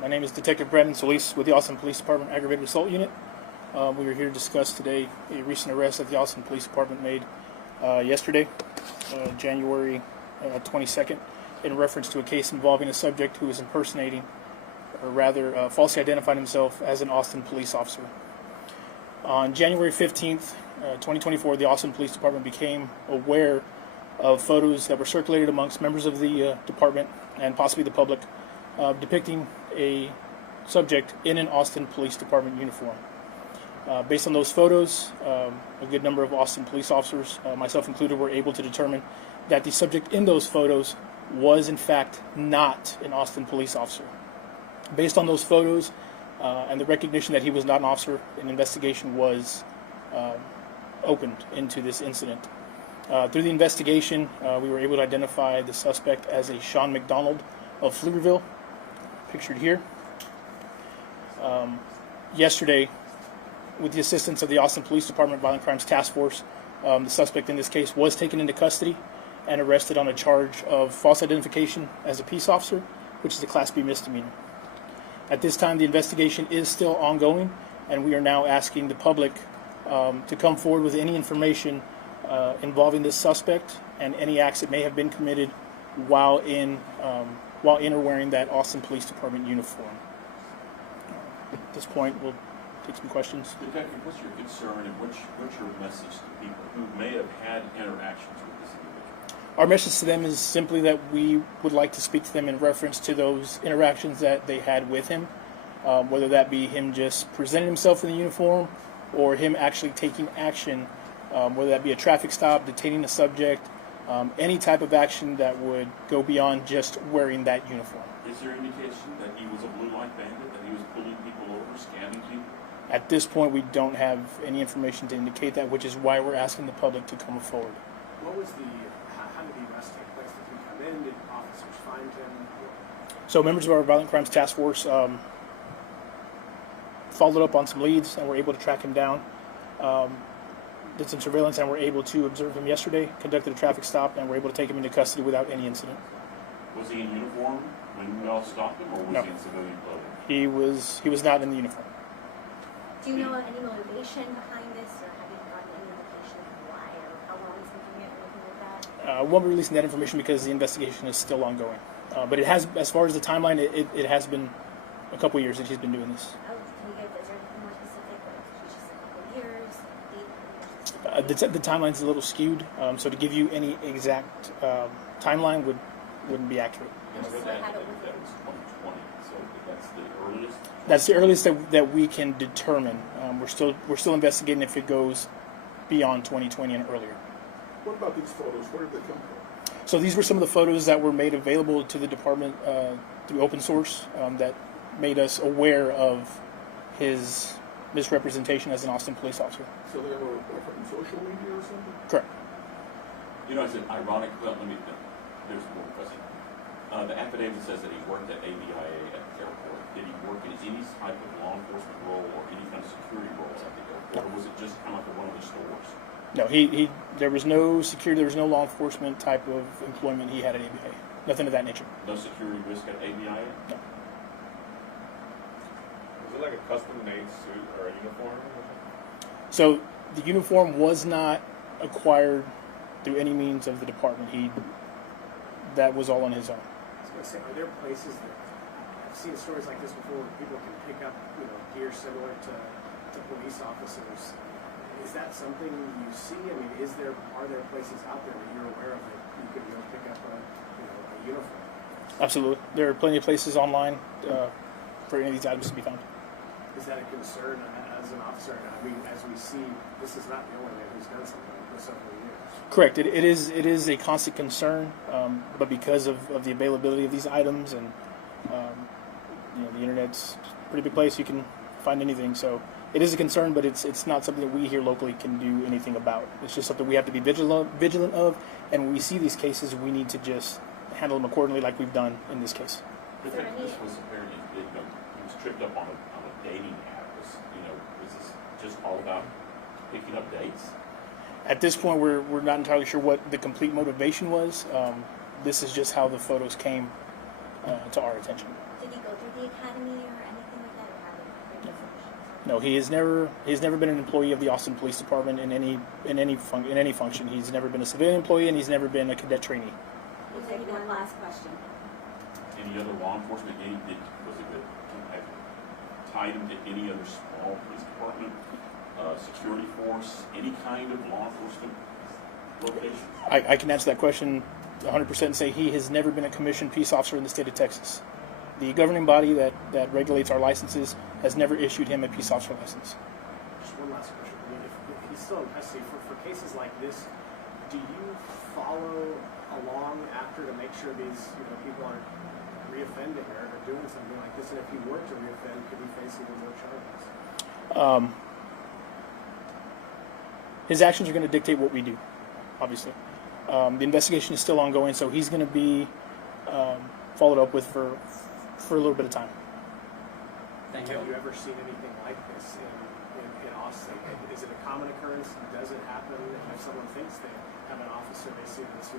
My name is Detective Brandon Solis with the Austin Police Department Aggravated Assault Unit. We are here to discuss today a recent arrest that the Austin Police Department made yesterday, January 22nd, in reference to a case involving a subject who is impersonating, or rather falsely identified himself as an Austin police officer. On January 15th, 2024, the Austin Police Department became aware of photos that were circulated amongst members of the department and possibly the public depicting a subject in an Austin Police Department uniform. Based on those photos, a good number of Austin police officers, myself included, were able to determine that the subject in those photos was in fact not an Austin police officer. Based on those photos and the recognition that he was not an officer, an investigation was opened into this incident. Through the investigation, we were able to identify the suspect as a Sean McDonald of Pflugerville, pictured here. Yesterday, with the assistance of the Austin Police Department Violent Crimes Task Force, the suspect in this case was taken into custody and arrested on a charge of false identification as a peace officer, which is a Class B misdemeanor. At this time, the investigation is still ongoing, and we are now asking the public to come forward with any information involving this suspect and any acts that may have been committed while in or wearing that Austin Police Department uniform. At this point, we'll take some questions. Detective, what's your concern and what's your message to people who may have had interactions with this individual? Our message to them is simply that we would like to speak to them in reference to those interactions that they had with him, whether that be him just presenting himself in the uniform or him actually taking action, whether that be a traffic stop, detaining a subject, any type of action that would go beyond just wearing that uniform. Is there indication that he was a blue light bandit, that he was pulling people over, scamming people? At this point, we don't have any information to indicate that, which is why we're asking the public to come forward. What was how did the arrest take place? Did he come in? Did officers find him? So members of our Violent Crimes Task Force followed up on some leads and were able to track him down. Did some surveillance and were able to observe him yesterday, conducted a traffic stop, and were able to take him into custody without any incident. Was he in uniform when we all stopped him, or was he in civilian clothing? He was not in the uniform. Do you know any motivation behind this, or have you gotten any indication of why, or how long he's been doing it, or anything like that? Won't be releasing that information because the investigation is still ongoing. But it has, as far as the timeline, it has been a couple years that he's been doing this. Oh, can you give, is there anything more specific, like just a couple years, 8 years? The timeline's a little skewed, so to give you any exact timeline wouldn't be accurate. I read that was 2020, so that's the earliest? That's the earliest that we can determine. We're still investigating if it goes beyond 2020 and earlier. What about these photos? Where did they come from? So these were some of the photos that were made available to the department through open source that made us aware of his misrepresentation as an Austin police officer. So they were from social media or something? Correct. You know, it's an ironic, well, there's more question. The affidavit says that he worked at ABIA at the airport. Did he work in any type of law enforcement role or any kind of security role at the airport, or was it just kind of like one of the stores? No, there was no security, there was no law enforcement type of employment he had at ABIA. Nothing of that nature. No security risk at ABIA? No. Was it like a custom-made suit or a uniform? So the uniform was not acquired through any means of the department. That was all on his own. I was going to say, are there places that I've seen stories like this before where people can pick up, gear similar to police officers? Is that something you see? I mean, are there places out there that you're aware of that you could pick up a uniform? Absolutely, there are plenty of places online for any of these items to be found. Is that a concern as an officer? I mean, as we see, this is not the only man who's done something like this over the years. Correct. It is a constant concern, but because of the availability of these items and the internet's a pretty big place, you can find anything. So it is a concern, but it's not something that we here locally can do anything about. It's just something we have to be vigilant of, and when we see these cases, we need to just handle them accordingly, like we've done in this case. This was apparently he was tripped up on a dating app. Was this just all about picking up dates? At this point, we're not entirely sure what the complete motivation was. This is just how the photos came to our attention. Did he go through the academy or anything like that, or have they been positions? No, he's never been an employee of the Austin Police Department in any function. He's never been a civilian employee, and he's never been a cadet trainee. We'll take one last question. Any other law enforcement, was it good? Have tied him to any other small police department, security force, any kind of law enforcement location? I can answer that question 100% and say he has never been a commissioned peace officer in the state of Texas. The governing body that regulates our licenses has never issued him a peace officer license. Just one last question. I mean, if he's still in custody for cases like this, do you follow along after to make sure these people aren't reoffending or doing something like this? And if he were to reoffend, could he face even more charges? His actions are going to dictate what we do, obviously. The investigation is still ongoing, so he's going to be followed up with for a little bit of time. Have you ever seen anything like this in Austin? Is it a common occurrence? Does it happen? And if someone thinks they have an officer, they see this,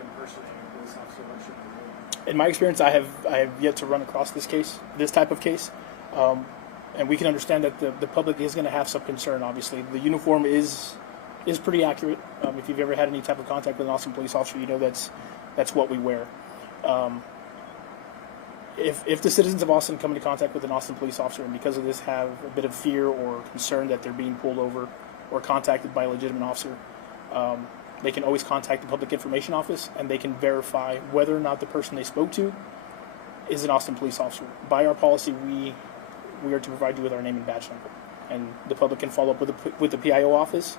impersonating a police officer, what should they do? In my experience, I have yet to run across this type of case, and we can understand that the public is going to have some concern. Obviously, the uniform is pretty accurate. If you've ever had any type of contact with an Austin police officer, you know that's what we wear. If the citizens of Austin come into contact with an Austin police officer and because of this have a bit of fear or concern that they're being pulled over or contacted by a legitimate officer, they can always contact the Public Information Office and they can verify whether or not the person they spoke to is an Austin police officer. By our policy, we are to provide you with our name and badge number, and the public can follow up with the PIO office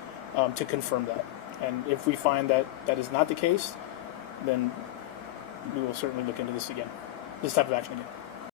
to confirm that. And if we find that that is not the case, then we will certainly look into this type of action again.